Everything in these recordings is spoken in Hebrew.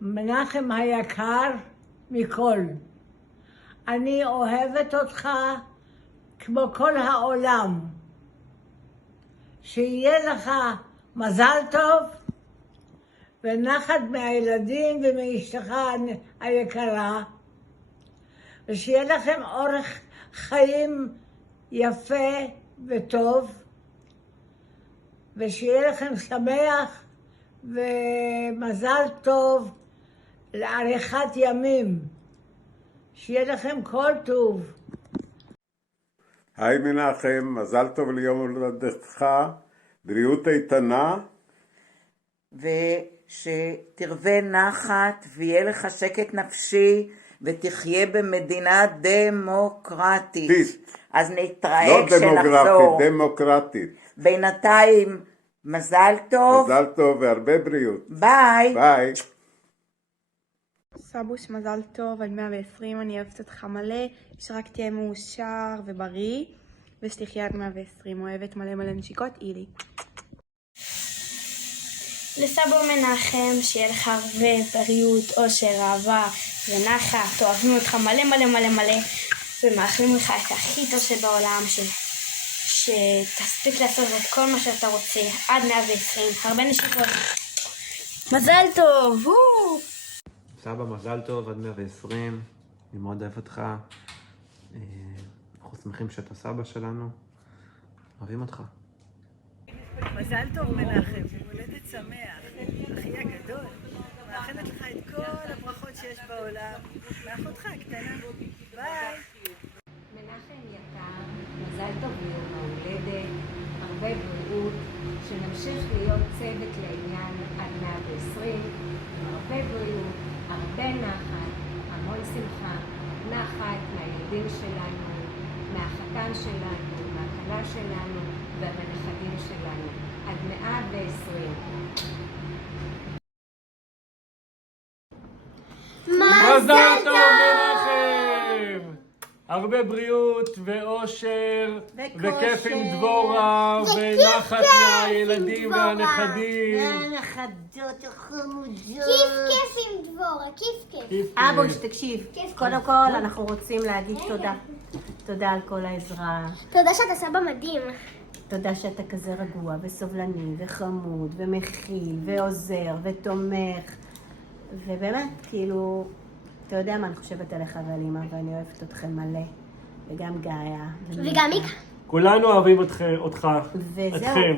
מנחם היקר מכל, אני אוהבת אותך כמו כל העולם. שיהיה לך מזל טוב ונחת מהילדים ומאשתך היקרה, ושיהיה לכם אורך חיים יפה וטוב, ושיהיה לכם שמח ומזל טוב לאריכת ימים. שיהיה לכם כל טוב. היי מנחם, מזל טוב ליום הולדתך, בריאות איתנה. ושתרווה נחת ויהיה לך שקט נפשי ותחיה במדינה דמוקרטית. אז נתראה לא כשנחזור. דמוגרפית, דמוקרטית. בינתיים מזל טוב. מזל טוב והרבה בריאות. ביי. ביי. סבוש, מזל טוב על 120, אני אוהבת אותך מלא, שרק תהיה מאושר ובריא, ושתחיה עד 120, אוהבת מלא מלא נשיקות, אילי. לסבו מנחם, שיהיה לך הרבה בריאות, אושר, אהבה ונחת, אוהבים אותך מלא מלא מלא מלא, ומאחלים לך את הכי טוב שבעולם, שתספיק לעשות את כל מה שאתה רוצה, עד 120, הרבה נשיקות. מזל טוב! סבא, מזל טוב עד 120, אני מאוד אוהב אותך. אנחנו שמחים שאתה סבא שלנו, אוהבים אותך. מזל טוב מנחם, הולדת שמח, אחי הגדול. מאחלת לך את כל הברכות שיש בעולם, מאחותך הקטנה. ביי. מנחם יקר, מזל טוב ליום ההולדת, הרבה בריאות, שנמשיך להיות צוות לעניין עד 120, עם הרבה בריאות, הרבה נחת, המון שמחה, נחת מהילדים שלנו, מהחתן שלנו, מהכלה שלנו ומהנכדים שלנו, עד 120. מזל טוב מנחם! הרבה בריאות ואושר וכיף עם דבורה ונחת מהילדים והנכדים. והנכדות החמודות. כיף עם דבורה, כיף. אבוש, תקשיב, קודם כל אנחנו רוצים להגיד תודה. תודה על כל העזרה. תודה שאתה סבא מדהים. תודה שאתה כזה רגוע וסובלני וחמוד ומכיל ועוזר ותומך. ובאמת, כאילו, אתה יודע מה אני חושבת עליך ועל אמא, ואני אוהבת אתכם מלא. וגם גאיה. וגם מיקה. כולנו אוהבים אותך, וזהו, אתכם.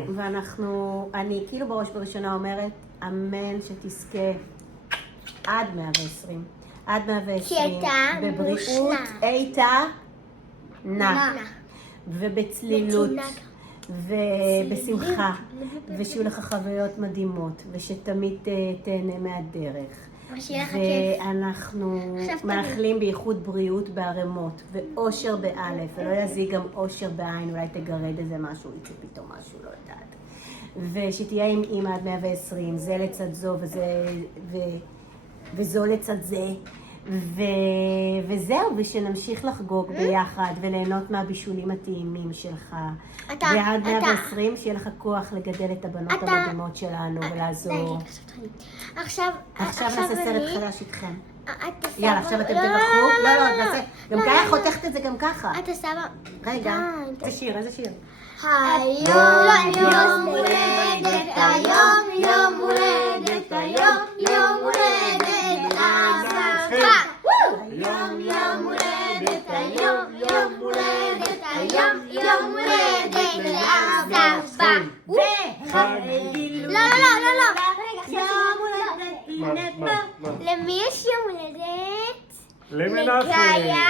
אני כאילו בראש בראשונה אומרת, אמן שתזכה עד 120. עד 120. כי הייתה בבריאות, איתה, נע. ובצלילות. ובשמחה. ושיהיו לך חוויות מדהימות. ושתמיד תהנה מהדרך. ואנחנו מאחלים בייחוד בריאות בערמות, ואושר באלף, ולא יזיק גם אושר בעין, אולי תגרד איזה משהו, יצא פתאום משהו, לא יודעת. ושתהיה עם אמא עד 120, זה לצד זו וזו לצד זה, וזהו, ושנמשיך לחגוג ביחד וליהנות מהבישולים הטעימים שלך. ועד 120 שיהיה לך כוח לגדל את הבנות המדהימות שלנו ולעזור. עכשיו נעשה סרט חדש איתכם. יאללה, עכשיו אתם תבחרו. לא, נעשה. גם ככה חותכת את זה גם ככה. אתה סבא. רגע, איזה שיר? היום יום הולדת, יום הולדת לסבא. יום הולדת, יום הולדת לסבא. למי יש יום הולדת? לגאיה?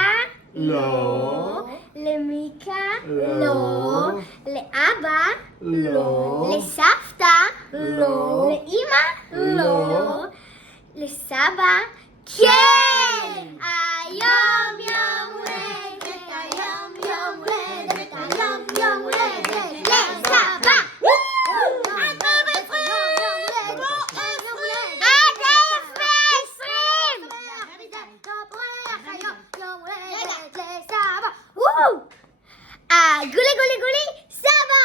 לא. למיקה? לא. לאבא? לא. לסבתא? לא. לאמא? לא. לסבא? כן! היום יום הולדת, היום יום הולדת, היום יום הולדת לסבא! עד 120! גולי גולי גולי סבא!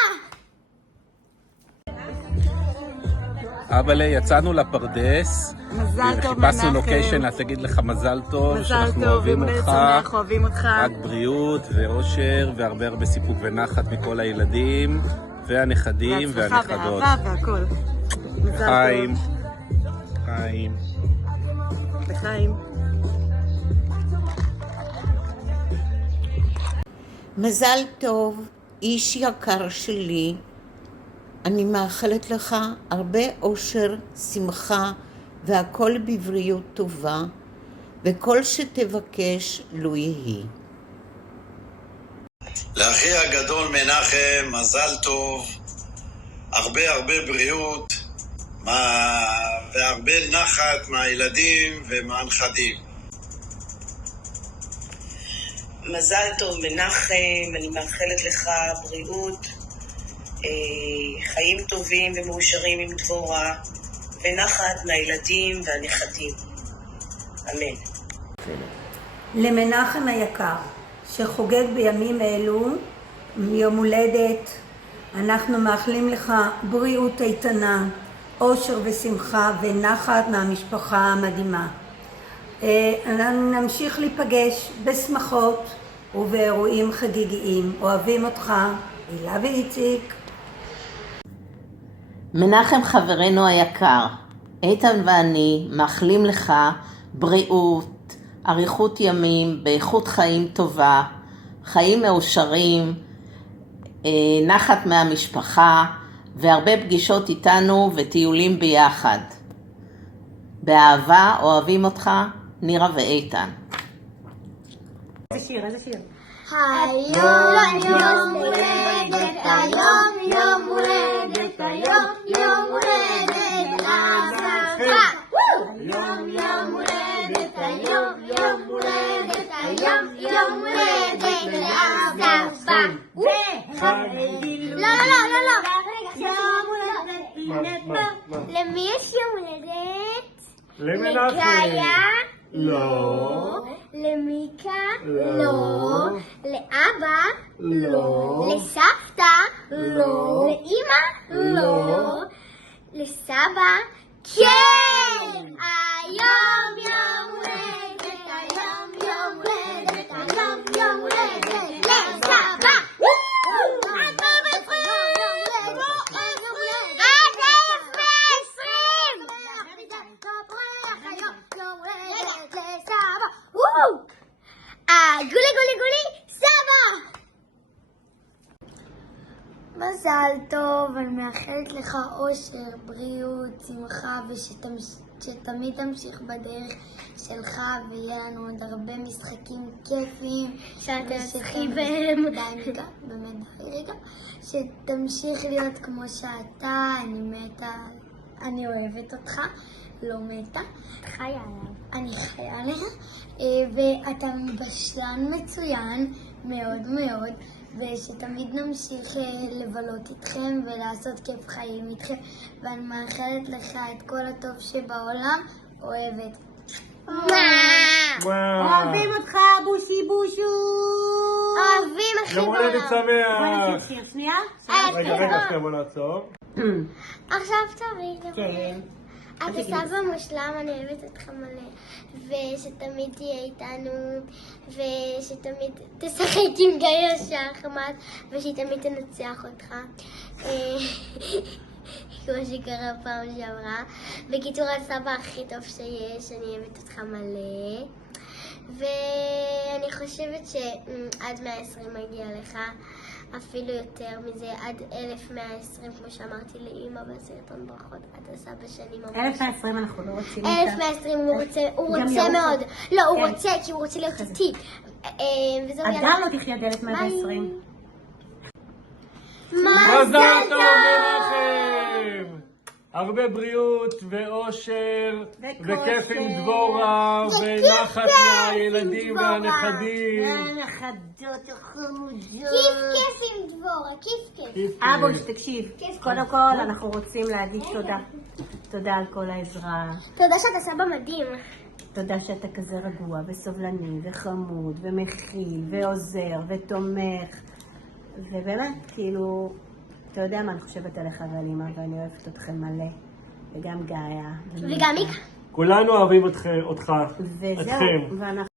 אבאלה, יצאנו לפרדס. מזל טוב חיפשנו מנחם. לוקיישן, אז תגיד לך מזל טוב. מזל שאנחנו טוב, אוהבים יום הולדת אותך. שמח, אוהבים אותך. רק בריאות ואושר והרבה הרבה סיפוק ונחת מכל הילדים והנכדים והנכדות. והצלחה ואהבה והכל. מזל חיים. טוב. חיים. לחיים. מזל טוב, איש יקר שלי. אני מאחלת לך הרבה אושר, שמחה והכל בבריאות טובה, וכל שתבקש לו יהי. לאחי הגדול מנחם, מזל טוב, הרבה בריאות והרבה נחת מהילדים ומהנכדים. מזל טוב מנחם, אני מאחלת לך בריאות, חיים טובים ומאושרים עם דבורה, ונחת מהילדים והנכדים. אמן. למנחם היקר, שחוגג בימים אלו יום הולדת, אנחנו מאחלים לך בריאות איתנה, אושר ושמחה ונחת מהמשפחה המדהימה. אנחנו נמשיך להיפגש בשמחות ובאירועים חגיגיים. אוהבים אותך, הילה ואיציק. מנחם חברנו היקר, איתן ואני מאחלים לך בריאות, אריכות ימים, באיכות חיים טובה, חיים מאושרים, נחת מהמשפחה והרבה פגישות איתנו וטיולים ביחד. באהבה, אוהבים אותך, נירה ואיתן. איזה שיר? היום יום הולדת, היום יום הולדת, היום יום הולדת לאבא. היום יום הולדת, היום יום הולדת, היום יום הולדת לאבא. לא. יום הולדת. למי יש יום הולדת? לגאיה? לא. למיקה? לא. לאבא? לא. לסבתא? לא. לאמא? לא. לסבא? כן! היום יום הולדת, היום יום הולדת, היום יום הולדת לסבא! עד 120! גולי סבא! מזל טוב, אני מאחלת לך אושר, בריאות, שמחה ושתמיד תמשיך בדרך שלך ויהיה לנו עוד הרבה משחקים כיפים שתשחי בהם רגע שתמשיך להיות כמו שאתה, אני מתה, אני אוהבת אותך, לא מתה, חיה עליו, אני חיה עליך, ואתה בשלן מצוין מאוד ושתמיד נמשיך לבלות איתכם ולעשות כיף חיים איתכם, ואני מאחלת לך את כל הטוב שבעולם. אוהבת. אוהבים אותך, בושי בושו. אוהבים הכי בעולם. יום הולדת שמח. בוא נצא שיר שנייה. רגע, בוא נעצור. עכשיו תראי. כן. אתה סבא מושלם, אני אוהבת אותך מלא, ושתמיד תהיה איתנו, ושתמיד תשחק עם גיא השחמט, ושתמיד תנצח אותך, כמו שקרה פעם שעברה. בקיצור, הסבא הכי טוב שיש, אני אוהבת אותך מלא, ואני חושבת שעד 120 מגיע לך, אפילו יותר מזה, עד 1120, כמו שאמרתי לאמא בסרטון ברכות, עד הסבא שנים ממש. 1120 אנחנו לא רוצים. 1120 הוא רוצה מאוד. לא, הוא רוצה, כי הוא רוצה להיות איתי. עדיין לא תחיה עד 1120. מזל טוב מנחם! הרבה בריאות ואושר וכיף עם דבורה ונחת מהילדים והנכדים. והנכדות החמודות. כיף עם דבורה, כיף. אבוש, תקשיב, קודם כל אנחנו רוצים להגיד תודה. תודה על כל העזרה. תודה שאתה סבא מדהים. תודה שאתה כזה רגוע וסובלני וחמוד ומכיל ועוזר ותומך. ובאמת, כאילו, אתה יודע מה אני חושבת עליך ועל אמא, ואני אוהבת אתכם מלא. וגם גאיה. וגם מיקה. כולנו אוהבים אותך. וזהו, אתכם. ואנחנו...